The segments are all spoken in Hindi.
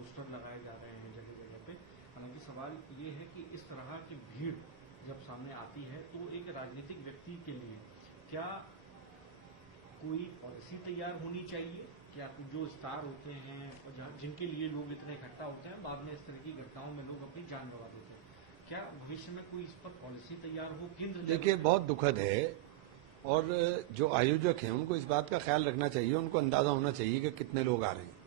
पोस्टर लगाए जा रहे हैं जगह जगह पे। हालांकि सवाल ये है कि इस तरह की भीड़ जब सामने आती है तो एक राजनीतिक व्यक्ति के लिए क्या कोई पॉलिसी तैयार होनी चाहिए? क्या जो स्टार होते हैं और जिनके लिए लोग इतने इकट्ठा होते हैं, बाद में इस तरह की घटनाओं में लोग अपनी जान गंवा देते हैं, क्या भविष्य में कोई इस पर पॉलिसी तैयार हो? केंद्र देखिए, बहुत दुखद है और जो आयोजक हैं उनको इस बात का ख्याल रखना चाहिए, उनको अंदाजा होना चाहिए कि कितने लोग आ रहे हैं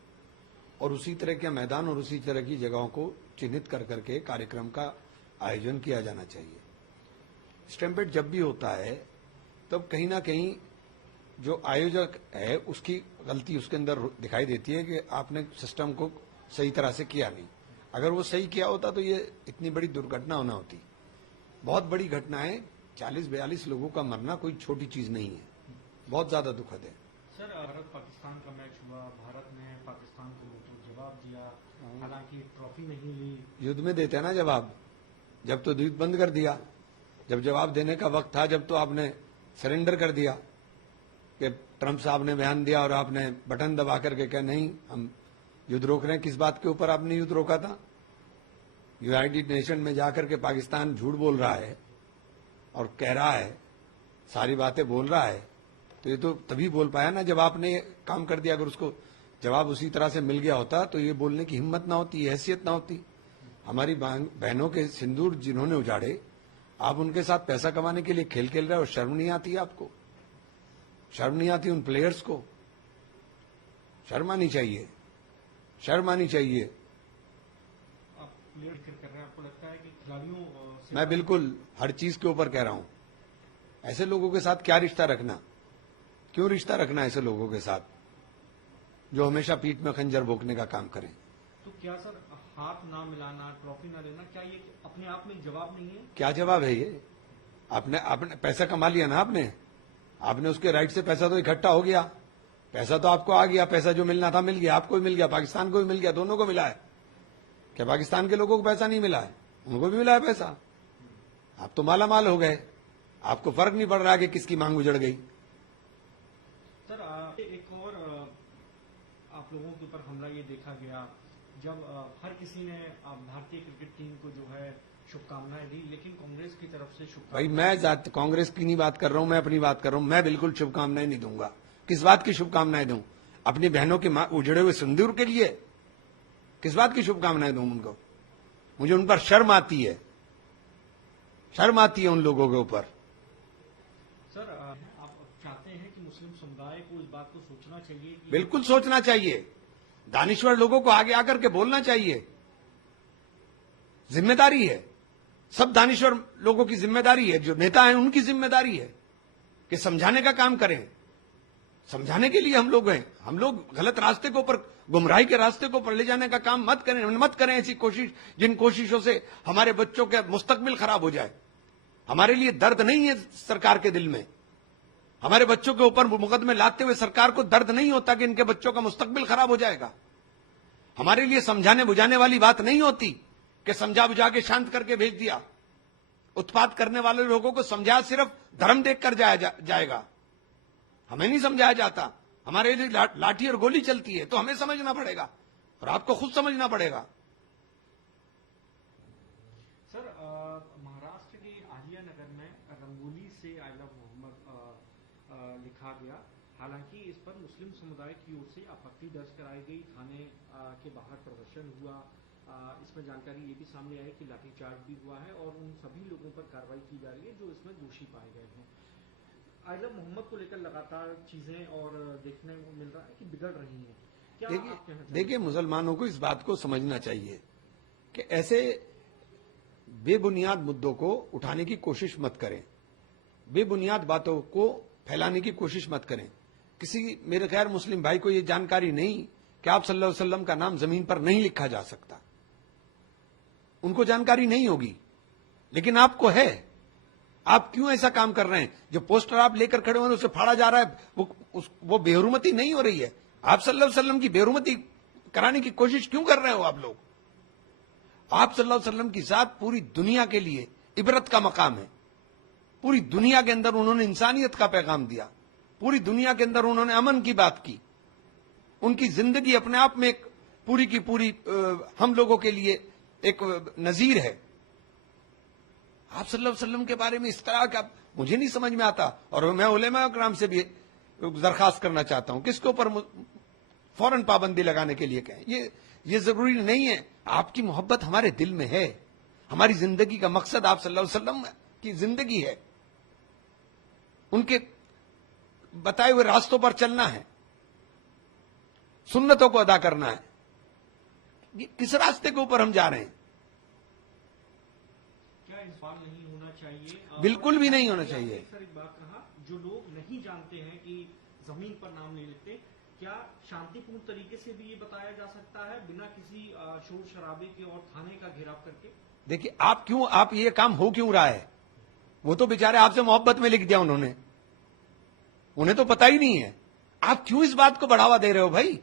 और उसी तरह के मैदान और उसी तरह की जगहों को चिन्हित कर करके कार्यक्रम का आयोजन किया जाना चाहिए। स्टैम्पेड जब भी होता है तब कहीं ना कहीं जो आयोजक है उसकी गलती उसके अंदर दिखाई देती है कि आपने सिस्टम को सही तरह से किया नहीं। अगर वो सही किया होता तो ये इतनी बड़ी दुर्घटना होना होती। बहुत बड़ी घटना है, 40-42 लोगों का मरना कोई छोटी चीज नहीं है, बहुत ज्यादा दुखद है। सर, भारत पाकिस्तान का मैच हुआ, भारत ने पाकिस्तान को तो जवाब दिया, हालांकि ट्रॉफी नहीं ली। युद्ध में देते हैं ना जवाब, जब तो युद्ध बंद कर दिया, जब जवाब देने का वक्त था जब तो आपने सरेंडर कर दिया कि ट्रंप साहब ने बयान दिया और आपने बटन दबा करके कहा नहीं हम युद्ध रोक रहे हैं। किस बात के ऊपर आपने युद्ध रोका था? यूनाइटेड नेशन में जाकर के पाकिस्तान झूठ बोल रहा है और कह रहा है, सारी बातें बोल रहा है, तो ये तो तभी बोल पाया ना जब आपने ये काम कर दिया। अगर उसको जवाब उसी तरह से मिल गया होता तो ये बोलने की हिम्मत ना होती, हैसियत ना होती। हमारी बहनों के सिंदूर जिन्होंने उजाड़े, आप उनके साथ पैसा कमाने के लिए खेल खेल रहे हो। शर्म नहीं आती आपको? शर्म नहीं आती उन प्लेयर्स को? शर्म आनी चाहिए, शर्म आनी चाहिए। आप प्लेयर कर रहे हैं, आपको लगता है कि खिलाड़ियों मैं बिल्कुल हर चीज के ऊपर कह रहा हूं, ऐसे लोगों के साथ क्या रिश्ता रखना? क्यों रिश्ता रखना ऐसे लोगों के साथ जो हमेशा पीठ में खंजर भोंकने का काम करें? तो क्या सर, हाथ ना मिलाना, ट्रॉफी ना लेना, क्या ये अपने आप में जवाब नहीं है? क्या जवाब है ये? आपने पैसा कमा लिया ना, आपने उसके राइट से पैसा तो इकट्ठा हो गया, पैसा तो आपको आ गया, पैसा जो मिलना था मिल गया, आपको भी मिल गया, पाकिस्तान को भी मिल गया, दोनों को मिला है। क्या पाकिस्तान के लोगों को पैसा नहीं मिला है? उनको भी मिला है पैसा। आप तो माला माल हो गए, आपको फर्क नहीं पड़ रहा कि किसकी मांग उजड़ गई। सर, एक और आप लोगों के ऊपर हमला ये देखा गया जब हर किसी ने भारतीय क्रिकेट टीम को जो है शुभकामनाएं दी, लेकिन कांग्रेस की तरफ से भाई मैं कांग्रेस की नहीं बात कर रहा हूं, मैं अपनी बात कर रहा हूं। मैं बिल्कुल शुभकामनाएं नहीं दूंगा। किस बात की शुभकामनाएं दूं? अपनी बहनों के उजड़े हुए सिंदूर के लिए किस बात की शुभकामनाएं दूं उनको? मुझे उन पर शर्म आती है, शर्म आती है उन लोगों के ऊपर। सर, आप चाहते हैं कि मुस्लिम समुदाय को इस बात को सोचना चाहिए कि बिल्कुल सोचना चाहिए, दानिश्वर लोगों को आगे आकर के बोलना चाहिए। जिम्मेदारी है, सब दानिश्वर लोगों की जिम्मेदारी है, जो नेता हैं उनकी जिम्मेदारी है कि समझाने का काम करें। समझाने के लिए हम लोग हैं। हम लोग गलत रास्ते को ऊपर, गुमराही के रास्ते को ऊपर ले जाने का काम मत करें ऐसी कोशिश जिन कोशिशों से हमारे बच्चों का मुस्तकबिल खराब हो जाए। हमारे लिए दर्द नहीं है सरकार के दिल में। हमारे बच्चों के ऊपर मुकदमे लाते हुए सरकार को दर्द नहीं होता कि इनके बच्चों का मुस्तकबिल खराब हो जाएगा। हमारे लिए समझाने बुझाने वाली बात नहीं होती कि समझा बुझा के शांत करके भेज दिया। उत्पात करने वाले लोगों को समझाया सिर्फ धर्म देखकर जाएगा, हमें नहीं समझाया जाता। हमारे लिए लाठी और गोली चलती है तो हमें समझना पड़ेगा और आपको खुद समझना पड़ेगा। सर, महाराष्ट्र के आलियानगर में रंगोली से आई लव मोहम्मद लिखा गया। हालांकि इस पर मुस्लिम समुदाय की ओर से आपत्ति दर्ज कराई गई, थाने के बाहर प्रदर्शन हुआ। इसमें जानकारी ये भी सामने आई कि लाठीचार्ज भी हुआ है और उन सभी लोगों पर कार्रवाई की जा रही है जो इसमें दोषी पाए गए हैं। आई लव मोहम्मद को लेकर लगातार चीजें और देखने को मिल रहा है कि बिगड़ रही हैं। क्या देखिए, मुसलमानों को इस बात को समझना चाहिए कि ऐसे बेबुनियाद मुद्दों को उठाने की कोशिश मत करें, बेबुनियाद बातों को फैलाने की कोशिश मत करें। किसी मेरे खैर मुस्लिम भाई को यह जानकारी नहीं कि आप सल्लल्लाहु अलैहि वसल्लम का नाम जमीन पर नहीं लिखा जा सकता, उनको जानकारी नहीं होगी, लेकिन आपको है। आप क्यों ऐसा काम कर रहे हैं? जो पोस्टर आप लेकर खड़े हो उसे फाड़ा जा रहा है, वो बेहुरमती नहीं हो रही है। आप सल्लल्लाहु अलैहि वसल्लम की बेहुरमती कराने की कोशिश क्यों कर रहे हो आप लोग? आप सल्लल्लाहु अलैहि वसल्लम की जात पूरी दुनिया के लिए इबरत का मकाम है। पूरी दुनिया के अंदर उन्होंने इंसानियत का पैगाम दिया, पूरी दुनिया के अंदर उन्होंने अमन की बात की। उनकी जिंदगी अपने आप में एक पूरी की पूरी हम लोगों के लिए एक नजीर है। आप सल्लल्लाहु अलैहि वसल्लम के बारे में इस तरह का मुझे नहीं समझ में आता, और मैं उलेमा कराम से भी दरखास्त करना चाहता हूं कि इसके ऊपर फौरन पाबंदी लगाने के लिए कहें। ये जरूरी नहीं है। आपकी मोहब्बत हमारे दिल में है, हमारी जिंदगी का मकसद आप सल्लल्लाहु अलैहि वसल्लम की जिंदगी है, उनके बताए हुए रास्तों पर चलना है, सुन्नतों को अदा करना है। ये किस रास्ते के ऊपर हम जा रहे हैं? क्या इस बार नहीं होना चाहिए? बिल्कुल भी नहीं होना चाहिए। सर एक बात कहा, जो लोग नहीं जानते हैं कि जमीन पर नाम नहीं लिखते, क्या शांतिपूर्ण तरीके से भी ये बताया जा सकता है बिना किसी शोर शराबे के और थाने का घेराव करके? देखिए, आप ये काम हो क्यों रहा है? वो तो बेचारे आपसे मोहब्बत में लिख दिया उन्होंने, उन्हें तो पता ही नहीं है। आप क्यों इस बात को बढ़ावा दे रहे हो भाई?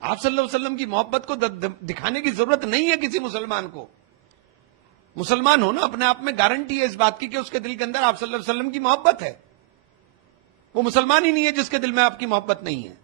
आप सल्लल्लाहु अलैहि वसल्लम की मोहब्बत को दिखाने की जरूरत नहीं है किसी मुसलमान को। मुसलमान हो ना, अपने आप में गारंटी है इस बात की कि उसके दिल के अंदर आप सल्लल्लाहु अलैहि वसल्लम की मोहब्बत है। वो मुसलमान ही नहीं है जिसके दिल में आपकी मोहब्बत नहीं है।